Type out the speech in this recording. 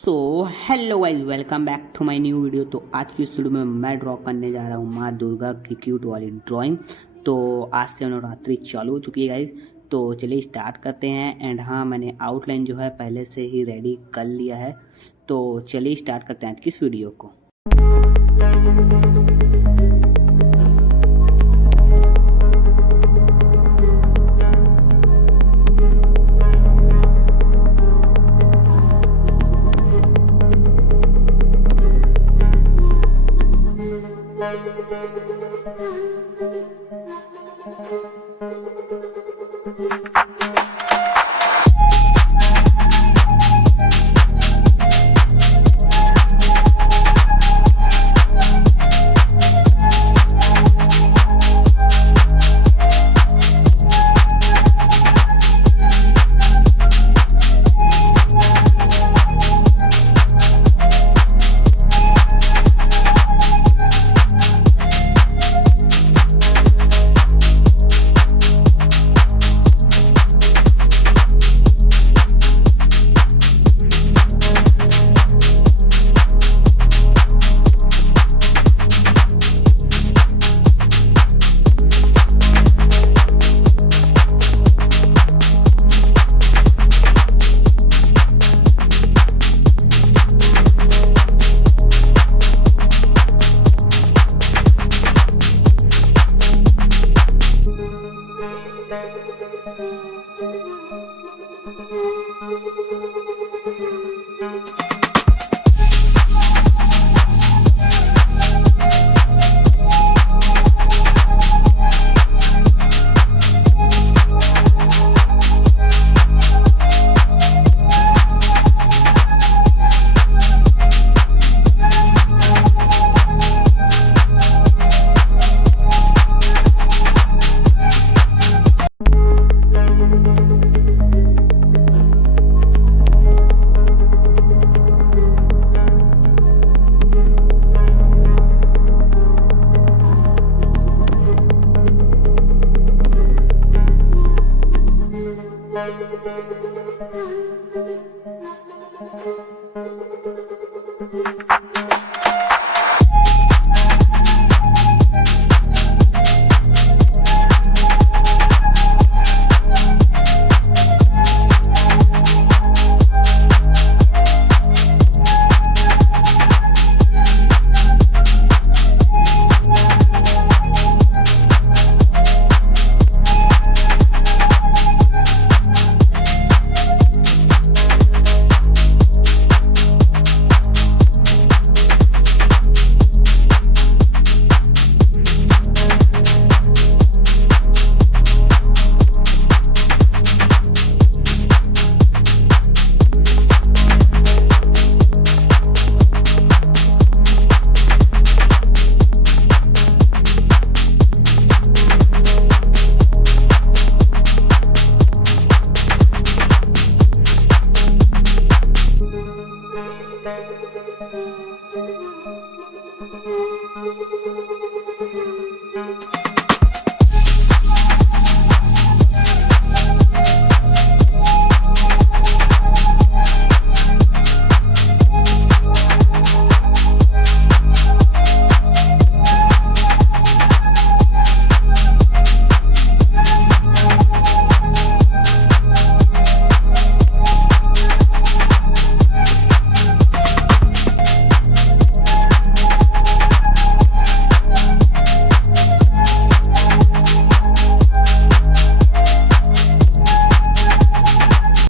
So hello guys, welcome back to my new video. तो आज की इस वीडियो में मैं ड्रॉ करने जा रहा हूँ माँ दुर्गा की क्यूट वाली ड्राइंग। तो आज से नवरात्रि चालू हो चुकी है गाइस। तो चलिए स्टार्ट करते हैं। एंड हाँ, मैंने आउटलाइन जो है पहले से ही रेडी कर लिया है। तो चलिए स्टार्ट करते हैं आज की इस वीडियो को।